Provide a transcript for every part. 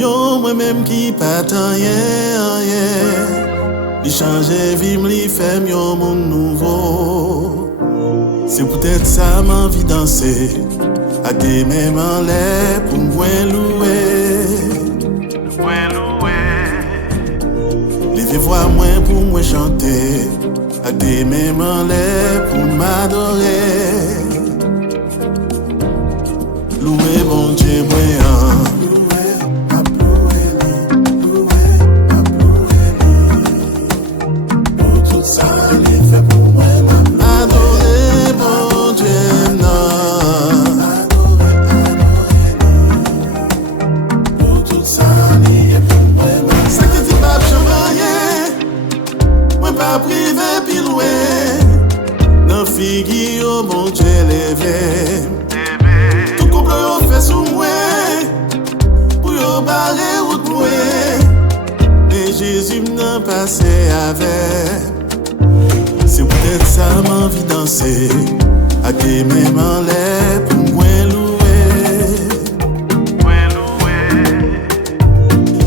Yo moi-même qui pas tant rien. Li changer vie, li fait un monde nouveau. C'est peut-être ça m'envie danser. A des mêmes en l'air pour moi louer. Les vieux voix moins pour moi chanter. A des mêmes en l'air pour m'adorer. Louer bon Dieu moi. Pas privé puis loin. Dans figure au bon Dieu levé. Tout couple yo fait sous moi. Pour yo barrer route moi. Mais Jésus m'en passé avec. C'est peut-être ça m'envie danser. A des mêmes en l'air pour moi louer.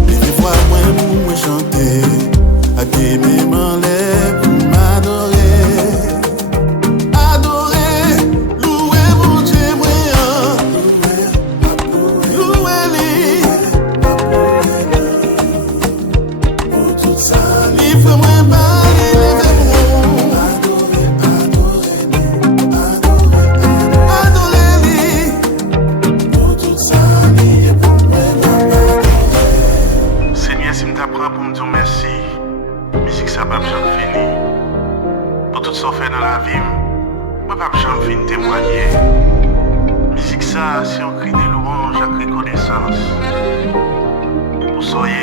Les voix moins pour moi chanter. A des mêmes en l'air. Pour me dire merci, musique ça va jamais fini. Pour tout ce fait dans la vie, moi pas jamais fini témoigner. Musique ça, c'est un cri de louange, un cri de reconnaissance. Pour soyez